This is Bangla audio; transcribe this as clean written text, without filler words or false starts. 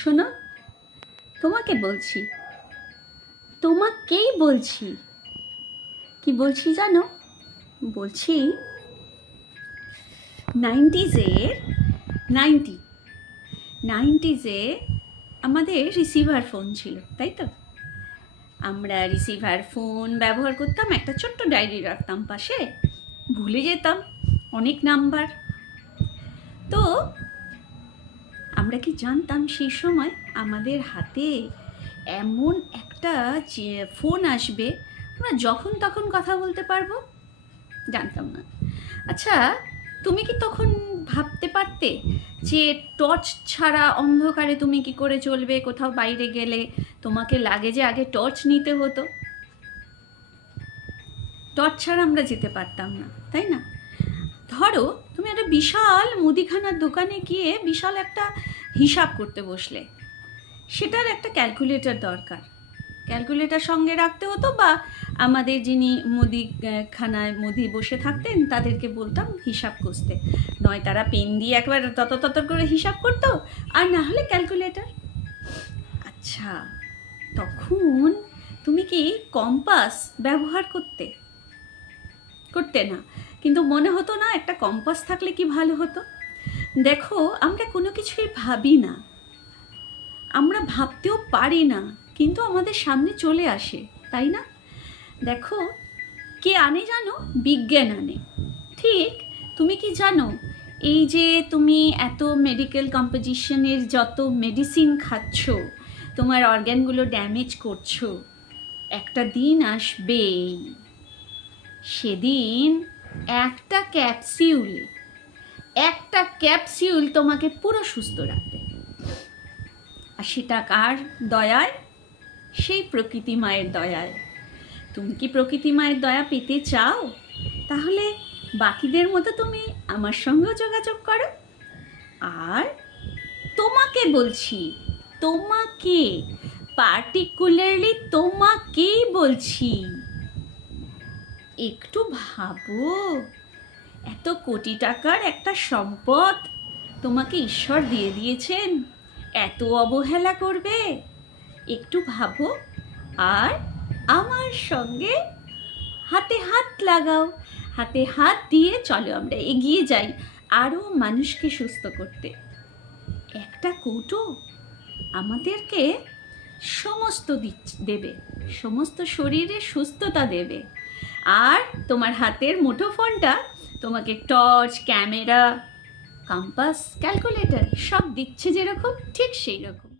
শোনো, তোমাকে বলছি, তোমাকেই বলছি। কি বলছি জানো? বলছি নাইনটিজে আমাদের রিসিভার ফোন ছিল, তাই তো? আমরা রিসিভার ফোন ব্যবহার করতাম, একটা ছোট্ট ডায়েরি রাখতাম পাশে, ভুলে যেতাম অনেক নাম্বার। তো আমরা কি জানতাম সেই সময় আমাদের হাতে এমন একটা ফোন আসবে, আমরা যখন তখন কথা বলতে পারবো? জানতাম না। আচ্ছা, তুমি কি তখন ভাবতে পারতে যে টর্চ ছাড়া অন্ধকারে তুমি কি করে চলবে? কোথাও বাইরে গেলে তোমাকে লাগে যে আগে টর্চ নিতে হতো, টর্চ ছাড়া আমরা যেতে পারতাম না, তাই না? ধরো তুমি একটা বিশাল মুদিখানার দোকানে গিয়ে বিশাল একটা হিসাব করতে বসলে, সেটার একটা ক্যালকুলেটর দরকার। ক্যালকুলেটর সঙ্গে রাখতে হতো, বা আমাদের যিনি মুদিখানায় বসে থাকতেন তাদেরকে বলতাম হিসাব কষতে, নয় তারা পেন দিয়ে একবার তত করে হিসাব করতো, আর না হলে ক্যালকুলেটর। আচ্ছা, তখন তুমি কি কম্পাস ব্যবহার করতে না? কিন্তু মনে হতো না একটা কম্পাস থাকলে কি ভালো হতো? দেখো, আমরা কোনো কিছুই ভাবি না, আমরা ভাবতেও পারি না, কিন্তু আমাদের সামনে চলে আসে, তাই না? দেখো, কে আনে জানো? বিজ্ঞান আনে। ঠিক, তুমি কি জানো এই যে তুমি এত মেডিকেল কম্পোজিশনের যত মেডিসিন খাচ্ছ, তোমার অর্গ্যানগুলো ড্যামেজ করছো, একটা দিন আসবে সেদিন একটা ক্যাপসিউল তোমাকে পুরো সুস্থ রাখবে। আর সেটা কার দয়ায়? সেই প্রকৃতি মায়ের দয়ায়। তুমি কি প্রকৃতি মায়ের দয়া পেতে চাও? তাহলে বাকিদের মতো তুমি আমার সঙ্গেও যোগাযোগ করো। আর তোমাকে বলছি, তোমাকে, পার্টিকুলারলি তোমাকেই বলছি, একটু ভাবো, এত কোটি টাকার একটা সম্পদ তোমাকে ঈশ্বর দিয়ে দিয়েছেন, এত অবহেলা করবে? একটু ভাবো, আর আমার সঙ্গে হাতে হাত লাগাও, হাতে হাত দিয়ে চলো আমরা এগিয়ে যাই আরও মানুষকে সুস্থ করতে। একটা কৌটো আমাদেরকে সমস্ত দেবে, সমস্ত শরীরে সুস্থতা দেবে। আর তোমার হাতের মুঠোফোনটা তোমাকে টর্চ, ক্যামেরা, কম্পাস, ক্যালকুলেটর সব দিচ্ছে যেরকম, ঠিক সেই রকম।